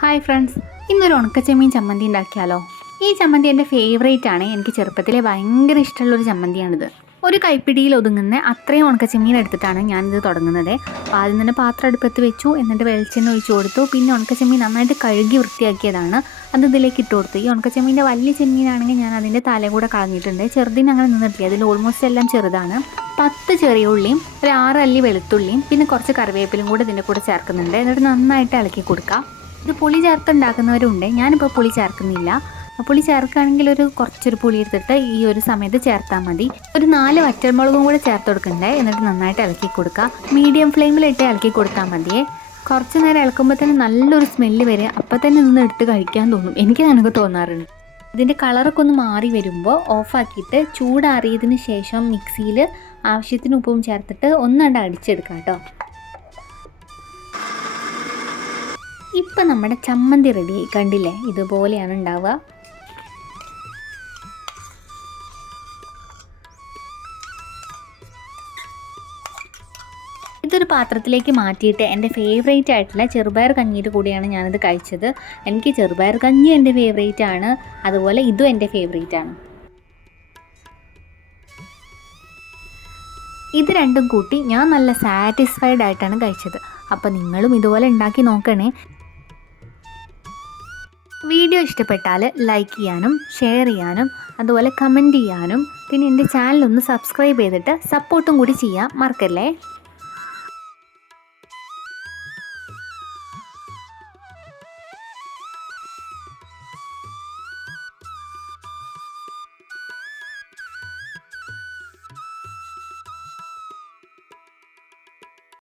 Hi friends ഇന്നൊരു ഉണക്കച്ചെമ്മീൻ ചമ്മന്തി ഉണ്ടാക്കിയാലോ? ഈ ചമ്മന്തി എന്റെ ഫേവറേറ്റ് ആണ്. എനിക്ക് ചെറുപ്പത്തിലെ ഭയങ്കര ഇഷ്ടമുള്ളൊരു ചമ്മന്തിയാണിത്. ഒരു കൈപ്പിടിയിൽ ഒതുങ്ങുന്ന അത്രയും ഉണക്കച്ചെമ്മീൻ എടുത്തിട്ടാണ് ഞാനിത് തുടങ്ങുന്നത്. അപ്പോൾ ആദ്യം തന്നെ പാത്രം അടുപ്പത്ത് വെച്ചു എന്നിട്ട് വെളിച്ചെണ്ണ ഒഴിച്ചു കൊടുത്തു. പിന്നെ ഉണക്കച്ചെമ്മീൻ നന്നായിട്ട് കഴുകി വൃത്തിയാക്കിയതാണ്. അത് ഇതിലേക്ക് ഇട്ട് കൊടുത്തു. ഈ ഉണക്കച്ചെമ്മീന്റെ വലിയ ചെമ്മീനാണെങ്കിൽ ഞാൻ അതിന്റെ തല കൂടെ കളഞ്ഞിട്ടുണ്ട്. ചെറുതിന് അങ്ങനെ നിന്നിട്ടില്ല. അതിൽ ഓൾമോസ്റ്റ് എല്ലാം ചെറുതാണ്. പത്ത് ചെറിയ ഉള്ളിയും ഒരു ആറ് അല്ലി വെളുത്തുള്ളിയും പിന്നെ കുറച്ച് കറിവേപ്പിലും കൂടെ ഇതിന്റെ കൂടെ ചേർക്കുന്നുണ്ട്. എന്നിട്ട് നന്നായിട്ട് ഇളക്കി കൊടുക്കുക ഇത് പുളി ചേർത്തുണ്ടാക്കുന്നവരുണ്ട്. ഞാനിപ്പോൾ പുളി ചേർക്കുന്നില്ല. പുളി ചേർക്കുകയാണെങ്കിൽ ഒരു കുറച്ചൊരു പുളി എടുത്തിട്ട് ഈ ഒരു സമയത്ത് ചേർത്താൽ മതി. ഒരു നാല് വറ്റൽമുളകും കൂടെ ചേർത്ത് കൊടുക്കണ്ടേ? എന്നിട്ട് നന്നായിട്ട് ഇളക്കി കൊടുക്കുക. മീഡിയം ഫ്ലെയിമിലിട്ട് ഇളക്കി കൊടുത്താൽ മതിയേ. കുറച്ച് നേരം ഇളക്കുമ്പോൾ തന്നെ നല്ലൊരു സ്മെല്ല് വരിക അപ്പം തന്നെ നിന്ന് എടുത്ത് കഴിക്കാൻ തോന്നും. എനിക്ക് നിനക്ക് തോന്നാറുണ്ട്. ഇതിന്റെ കളറൊക്കെ ഒന്ന് മാറി വരുമ്പോൾ ഓഫാക്കിയിട്ട് ചൂടാറിയതിന് ശേഷം മിക്സിയിൽ ആവശ്യത്തിന് ഉപ്പും ചേർത്തിട്ട് ഒന്നണ്ട് അടിച്ചെടുക്കാം കേട്ടോ ഇപ്പം നമ്മുടെ ചമ്മന്തി റെഡി കണ്ടില്ലേ? ഇതുപോലെയാണ് ഉണ്ടാവുക. ഇതൊരു പാത്രത്തിലേക്ക് മാറ്റിയിട്ട് എന്റെ ഫേവറേറ്റ് ആയിട്ടുള്ള ചെറുപയർ കഞ്ഞിയുടെ കൂടിയാണ് ഞാനിത് കഴിച്ചത്. എനിക്ക് ചെറുപയർ കഞ്ഞി എന്റെ ഫേവറേറ്റ് ആണ്. അതുപോലെ ഇതും എന്റെ ഫേവറേറ്റ് ആണ്. ഇത് രണ്ടും കൂട്ടി ഞാൻ നല്ല സാറ്റിസ്ഫൈഡ് ആയിട്ടാണ് കഴിച്ചത്. അപ്പോൾ നിങ്ങളും ഇതുപോലെ ഉണ്ടാക്കി നോക്കണേ. വീഡിയോ ഇഷ്ടപ്പെട്ടാൽ ലൈക്ക് ചെയ്യാനും ഷെയർ ചെയ്യാനും അതുപോലെ കമന്റ് ചെയ്യാനും പിന്നെ എന്റെ ഒന്ന് സബ്സ്ക്രൈബ് ചെയ്തിട്ട് സപ്പോർട്ടും കൂടി ചെയ്യാം മറക്കല്ലേ?